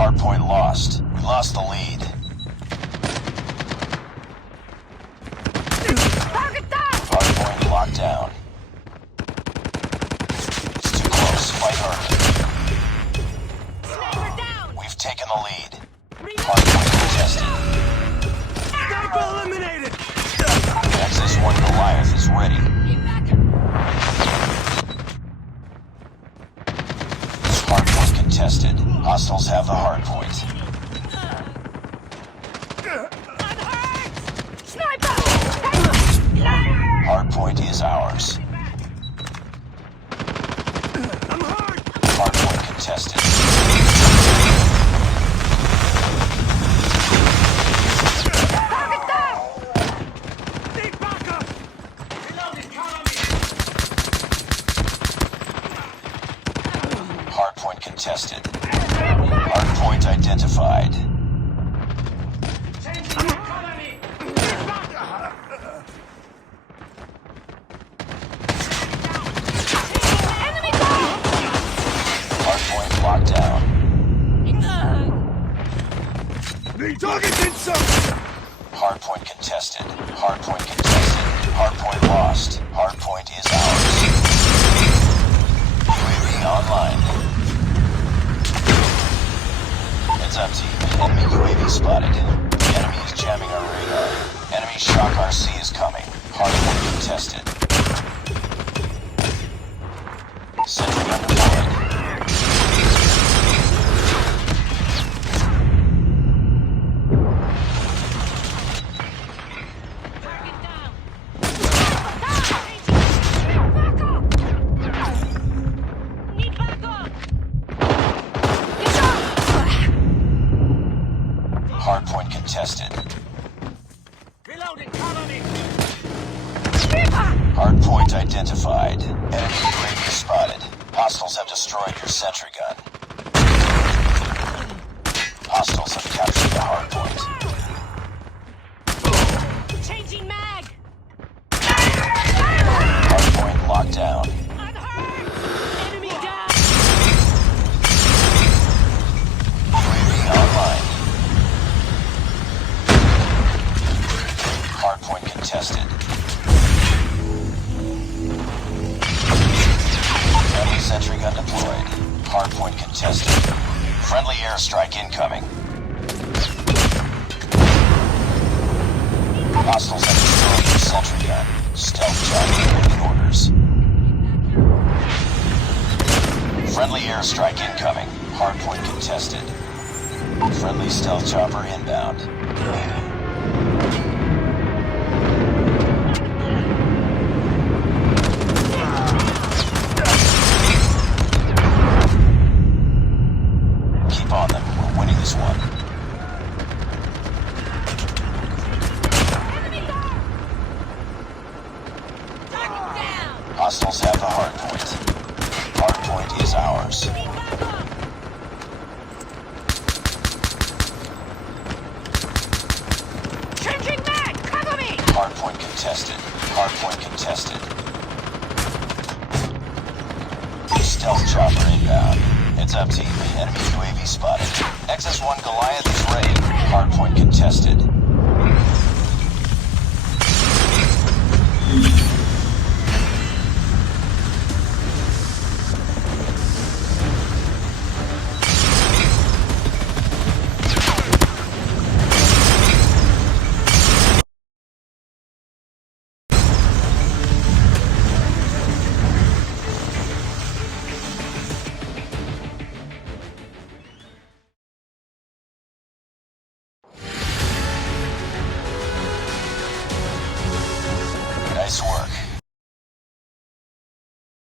Hardpoint lost. We lost the lead. Hardpoint locked down. It's too close. Fight harder. We've taken the lead. Hardpoint contested. Sniper eliminated! XS1 Goliath is ready. Hardpoint contested. Hostiles have the hardpoint. Hardpoint is ours. I'm hurt! Hardpoint contested. Need backup! Hardpoint contested. Hardpoint identified. Hardpoint locked down. Need targets inside! Hardpoint contested. Hardpoint contested. Hardpoint lost. Hardpoint is ours. UAV online. Heads up, team. Enemy UAV spotted. The enemy is jamming our radar. Enemy shock RC is coming. Hardpoint contested. Sentry gun deployed. Hardpoint contested. Reloading, cover me! Hardpoint identified. Enemy UAV spotted. Hostiles have destroyed your sentry gun. Hostiles have captured the hardpoint. Changing mag! Hardpoint locked down. I'm hurt! Enemy down! UAV online. Hardpoint contested. Enemy sentry gun deployed. Hardpoint contested. Friendly airstrike incoming. Hostiles have destroyed your sentry gun. Stealth chopper awaiting orders. Friendly airstrike incoming. Hardpoint contested. Friendly stealth chopper inbound. Keep on them. We're winning this one. Hostiles have the hardpoint. Hardpoint is ours. Changing mag! Cover me! Hardpoint contested. Hardpoint contested. Stealth chopper inbound. Heads up, team. Enemy UAV spotted. XS1 Goliath is ready. Hardpoint contested.